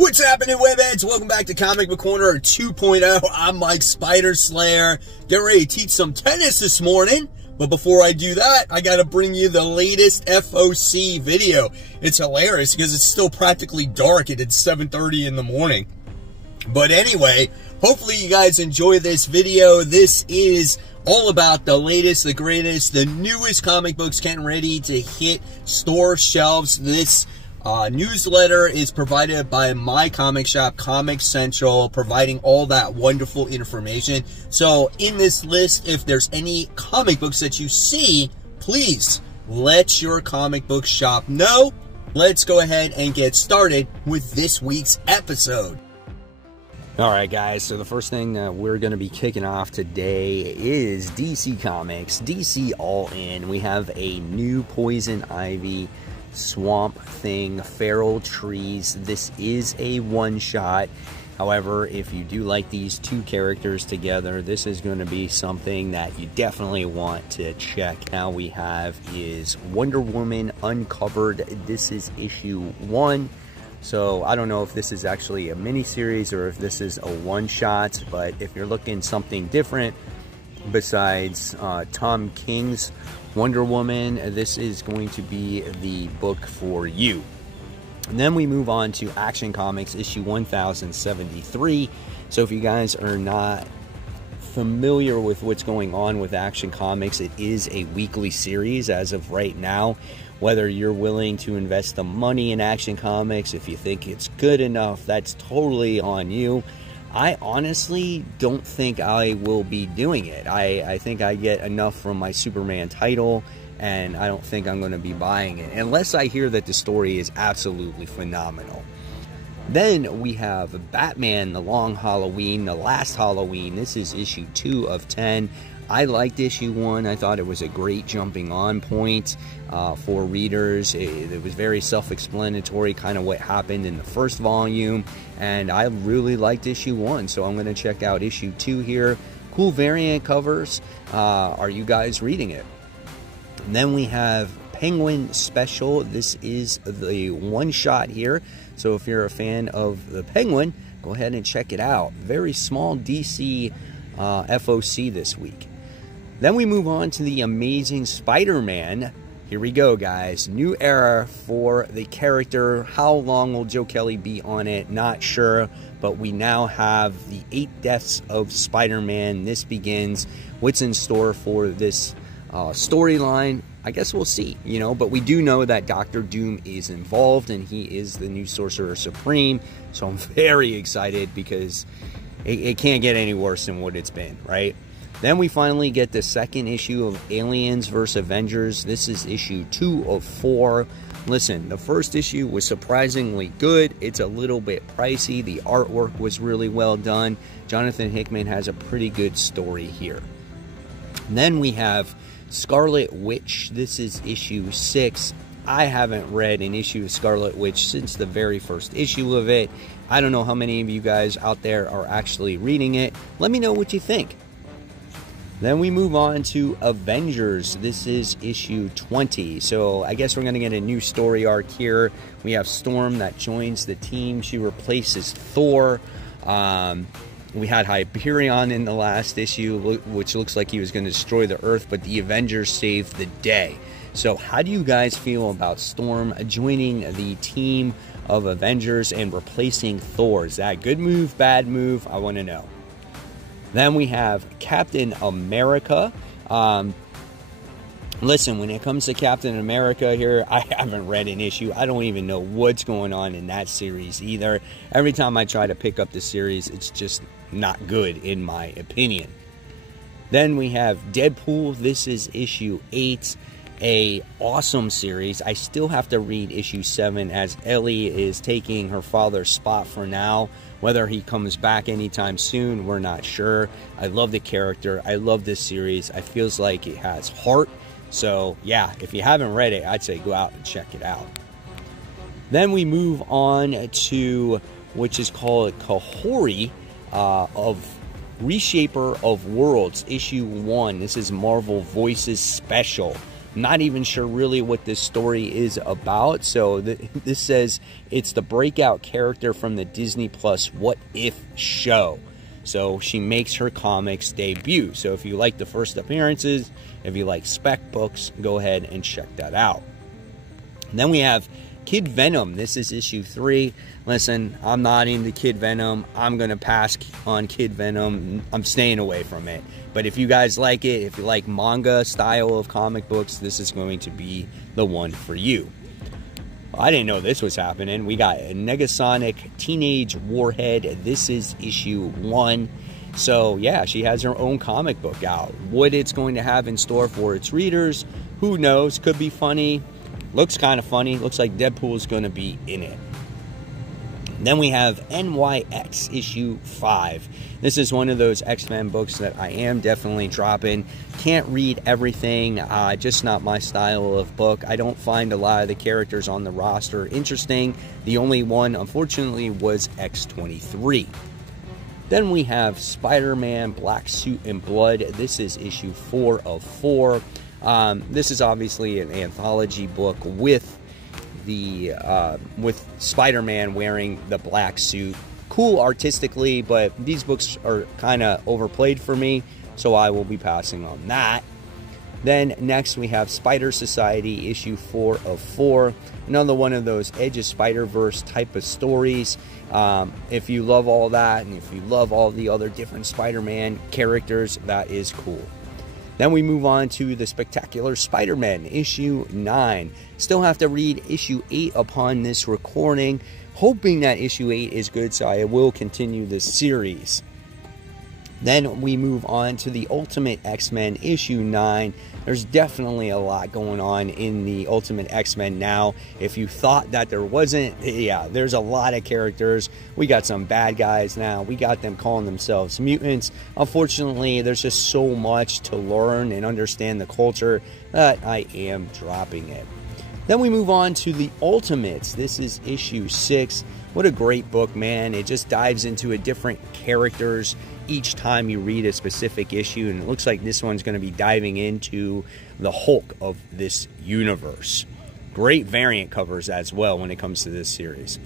What's happening, webheads? Welcome back to Comic Book Corner 2.0. I'm Mike Spider Slayer. Getting ready to teach some tennis this morning. But before I do that, I got to bring you the latest FOC video. It's hilarious because it's still practically dark and it's 7:30 in the morning. But anyway, hopefully you guys enjoy this video. This is all about the latest, the greatest, the newest comic books getting ready to hit store shelves. This newsletter is provided by my comic shop, Comic Central, providing all that wonderful information. So in this list, if there's any comic books that you see, please let your comic book shop know. Let's go ahead and get started with this week's episode. Alright guys, so the first thing that we're going to be kicking off today is DC Comics, DC All In. We have a new Poison Ivy, Swamp Thing, Feral Trees. This is a one-shot. However, if you do like these two characters together, this is going to be something that you definitely want to check. Now we have is Wonder Woman Uncovered. This is issue 1. So I don't know if this is actually a mini-series or if this is a one-shot, but if you're looking something different besides Tom King's Wonder Woman, this is going to be the book for you. And then we move on to Action Comics issue 1073. So if you guys are not familiar with what's going on with Action Comics, it is a weekly series as of right now. Whether you're willing to invest the money in Action Comics, if you think it's good enough, that's totally on you. I honestly don't think I will be doing it. I think I get enough from my Superman title, and I don't think I'm going to be buying it, unless I hear that the story is absolutely phenomenal. Then we have Batman, The Long Halloween, The Last Halloween. This is issue 2 of 10. I liked issue 1. I thought it was a great jumping on point for readers. It was very self-explanatory, kind of what happened in the first volume, and I really liked issue 1, so I'm going to check out issue 2 here. Cool variant covers. Are you guys reading it? And then we have Penguin Special. This is the one-shot here, so if you're a fan of the Penguin, go ahead and check it out. Very small DC FOC this week. Then we move on to the Amazing Spider-Man. Here we go, guys. New era for the character. How long will Joe Kelly be on it? Not sure. But we now have the 8 Deaths of Spider-Man. This begins. What's in store for this storyline? I guess we'll see, you know. But we do know that Dr. Doom is involved, and he is the new Sorcerer Supreme. So I'm very excited because it can't get any worse than what it's been, right? Then we finally get the second issue of Aliens vs. Avengers. This is issue 2 of 4. Listen, the first issue was surprisingly good. It's a little bit pricey. The artwork was really well done. Jonathan Hickman has a pretty good story here. And then we have Scarlet Witch. This is issue 6. I haven't read an issue of Scarlet Witch since the very first issue of it. I don't know how many of you guys out there are actually reading it. Let me know what you think. Then we move on to Avengers. This is issue 20. So I guess we're going to get a new story arc here. We have Storm that joins the team. She replaces Thor. We had Hyperion in the last issue, which looks like he was going to destroy the Earth, but the Avengers saved the day. So how do you guys feel about Storm joining the team of Avengers and replacing Thor? Is that a good move, bad move? I want to know. Then we have Captain America. Listen, when it comes to Captain America here, I haven't read an issue. I don't even know what's going on in that series either. Every time I try to pick up the series, it's just not good in my opinion. Then we have Deadpool. This is issue 8. A awesome series. I still have to read issue 7 as Ellie is taking her father's spot for now. Whether he comes back anytime soon, we're not sure. I love the character. I love this series. I feels like it has heart. So yeah, if you haven't read it, I'd say go out and check it out. Then we move on to which is called Kahori of Reshaper of Worlds issue 1. This is Marvel Voices Special. I'm not even sure really what this story is about. So this says it's the breakout character from the Disney Plus What If show. So she makes her comics debut. So if you like the first appearances, if you like spec books, go ahead and check that out. And then we have Kid Venom. This is issue 3. Listen, I'm not into Kid Venom. I'm going to pass on Kid Venom. I'm staying away from it. But if you guys like it, if you like manga style of comic books, this is going to be the one for you. I didn't know this was happening. We got a Negasonic Teenage Warhead. This is issue 1. So yeah, she has her own comic book out. What it's going to have in store for its readers, who knows? Could be funny. Looks kind of funny. Looks like Deadpool is going to be in it. Then we have NYX issue 5. This is one of those X-Men books that I am definitely dropping. Can't read everything, just not my style of book. I don't find a lot of the characters on the roster interesting. The only one, unfortunately, was X-23. Then we have Spider-Man Black Suit and Blood. This is issue 4 of 4. This is obviously an anthology book with Spider-Man wearing the black suit. Cool artistically, but these books are kind of overplayed for me, so I will be passing on that. Then next we have Spider Society issue 4 of 4. Another one of those Edge of Spider-Verse type of stories. If you love all that, and if you love all the other different Spider-Man characters, that is cool. Then we move on to the Spectacular Spider-Man, issue 9. Still have to read issue 8 upon this recording. Hoping that issue 8 is good, so I will continue this series. Then we move on to the Ultimate X-Men, issue 9. There's definitely a lot going on in the Ultimate X-Men now. If you thought that there wasn't, yeah, there's a lot of characters. We got some bad guys now. We got them calling themselves mutants. Unfortunately, there's just so much to learn and understand the culture that I am dropping it. Then we move on to the Ultimates. This is issue 6. What a great book, man. It just dives into a different characters each time you read a specific issue, and it looks like this one's going to be diving into the Hulk of this universe. Great variant covers as well when it comes to this series.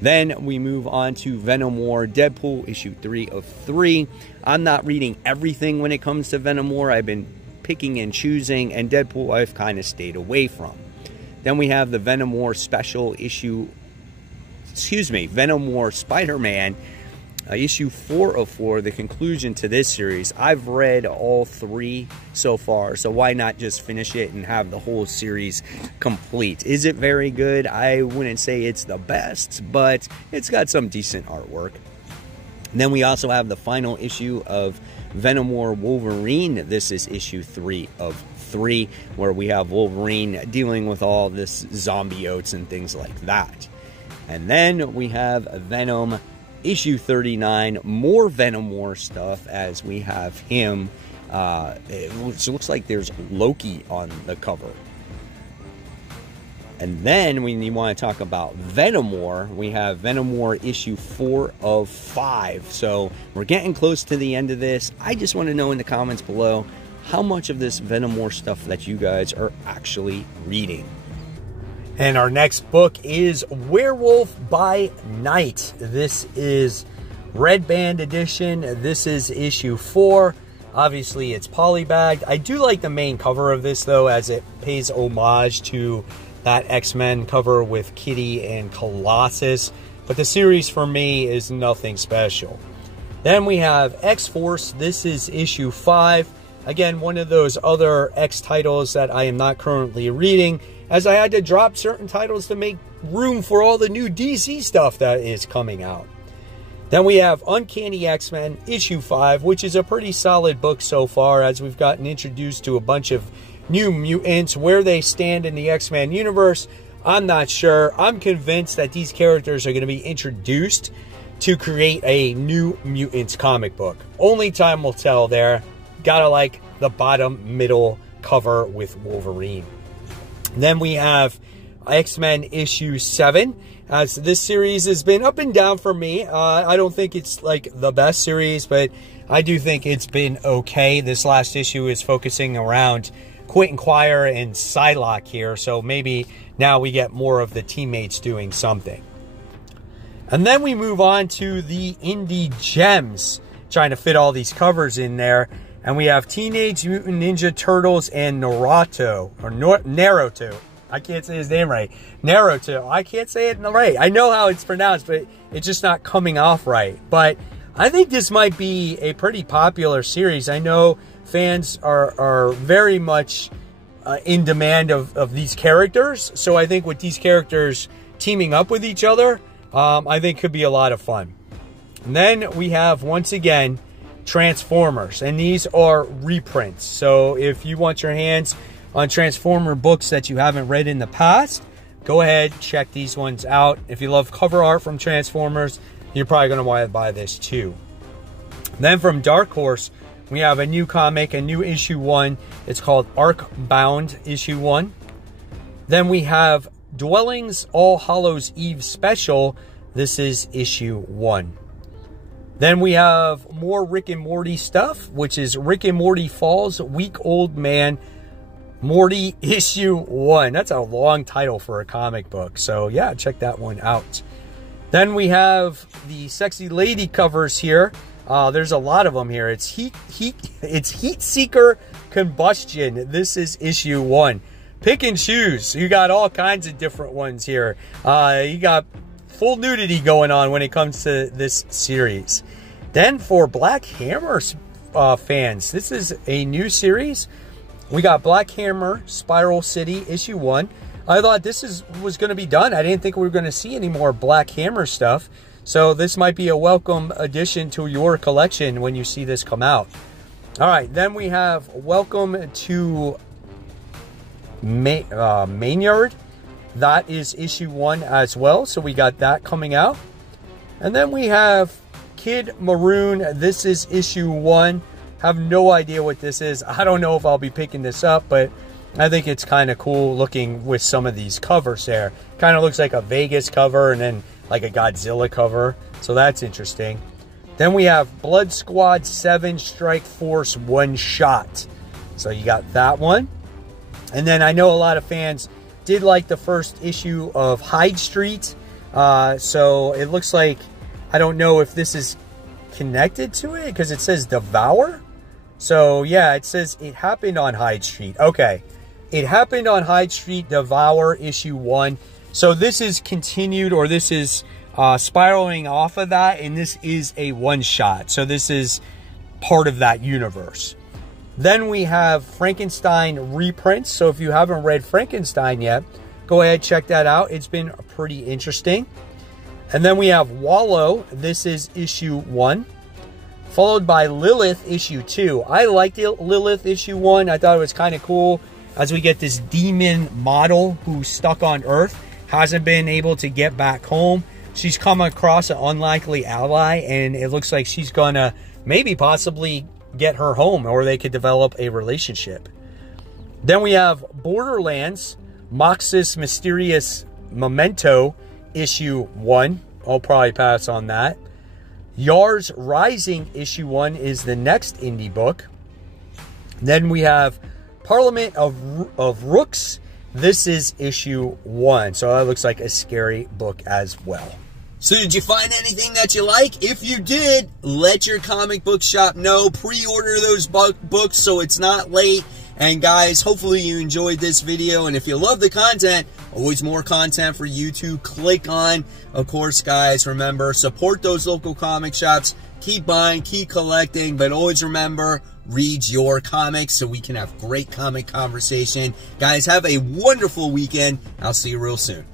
Then we move on to Venom War Deadpool issue 3 of 3. I'm not reading everything when it comes to Venom War. I've been picking and choosing, and Deadpool I've kind of stayed away from. Then we have the Venom War special issue, Venom War Spider-Man, issue 4 of 4, the conclusion to this series. I've read all 3 so far, so why not just finish it and have the whole series complete? Is it very good? I wouldn't say it's the best, but it's got some decent artwork. And then we also have the final issue of Venom War Wolverine. This is issue 3 of 3, where we have Wolverine dealing with all this zombie-oats and things like that. And then we have Venom issue 39, more Venom War stuff, as we have him. It looks like there's Loki on the cover. And then when you want to talk about Venom War, we have Venom War issue 4 of 5. So we're getting close to the end of this. I just want to know in the comments below how much of this Venom War stuff that you guys are actually reading. And our next book is Werewolf by Night. This is Red Band edition. This is issue 4. Obviously, it's polybagged. I do like the main cover of this, though, as it pays homage to that X-Men cover with Kitty and Colossus. But the series, for me, is nothing special. Then we have X-Force. This is issue 5. Again, one of those other X titles that I am not currently reading, as I had to drop certain titles to make room for all the new DC stuff that is coming out. Then we have Uncanny X-Men issue 5, which is a pretty solid book so far, as we've gotten introduced to a bunch of new mutants. Where they stand in the X-Men universe, I'm not sure. I'm convinced that these characters are going to be introduced to create a new Mutants comic book. Only time will tell there. Gotta like the bottom middle cover with Wolverine. Then we have X-Men issue 7. As this series has been up and down for me. I don't think it's like the best series, but I do think it's been okay. This last issue is focusing around Quentin Quire and Psylocke here, so maybe now we get more of the teammates doing something. And then we move on to the Indie Gems, trying to fit all these covers in there. And we have Teenage Mutant Ninja Turtles and Naruto, or Naruto. I can't say his name right. Naruto. I can't say it right. I know how it's pronounced, but it's just not coming off right. But I think this might be a pretty popular series. I know fans are very much in demand of these characters. So I think with these characters teaming up with each other, I think could be a lot of fun. And then we have, once again, Transformers. And these are reprints. So if you want your hands on Transformer books that you haven't read in the past, go ahead, check these ones out. If you love cover art from Transformers, you're probably going to want to buy this too. Then from Dark Horse, we have a new comic, a new issue 1. It's called Arc Bound issue 1. Then we have Dwellings All Hallows Eve Special. This is issue 1. Then we have more Rick and Morty stuff, which is Rick and Morty Falls Week Old Man Morty issue 1. That's a long title for a comic book. So yeah, check that one out. Then we have the sexy lady covers here. There's a lot of them here. It's Heat Seeker Combustion. This is issue 1. Pick and choose. You got all kinds of different ones here. You got full nudity going on when it comes to this series. Then for Black Hammer fans, this is a new series. We got Black Hammer Spiral City issue 1. I thought this was going to be done. I didn't think we were going to see any more Black Hammer stuff. So this might be a welcome addition to your collection when you see this come out. All right, then we have Welcome to Maynard. That is issue 1 as well. So we got that coming out. And then we have Kid Maroon. This is issue 1. Have no idea what this is. I don't know if I'll be picking this up, but I think it's kind of cool looking with some of these covers there. Kind of looks like a Vegas cover and then like a Godzilla cover. So that's interesting. Then we have Blood Squad 7 Strike Force One Shot. So you got that one. And then I know a lot of fans did like the first issue of Hyde Street. So it looks like, I don't know if this is connected to it because it says Devour. So yeah, it says it happened on Hyde Street. Okay. It happened on Hyde Street, Devour issue 1. So this is continued, or this is spiraling off of that, and this is a one-shot. So this is part of that universe. Then we have Frankenstein reprints. So if you haven't read Frankenstein yet, go ahead, check that out. It's been pretty interesting. And then we have Wallow. This is issue 1. Followed by Lilith issue 2. I liked Lilith issue 1. I thought it was kind of cool as we get this demon model who's stuck on Earth. Hasn't been able to get back home. She's come across an unlikely ally, and it looks like she's gonna maybe possibly get her home, or they could develop a relationship. Then we have Borderlands Moxus Mysterious Memento issue 1. I'll probably pass on that. Yars Rising issue 1 is the next indie book. Then we have Parliament of Rooks. This is issue 1. So that looks like a scary book as well. So did you find anything that you like? If you did, let your comic book shop know. Pre-order those books so it's not late. And guys, hopefully you enjoyed this video. And if you love the content, always more content for you to click on. Of course, guys, remember, support those local comic shops. Keep buying, keep collecting, but always remember, read your comics so we can have great comic conversation. Guys, have a wonderful weekend. I'll see you real soon.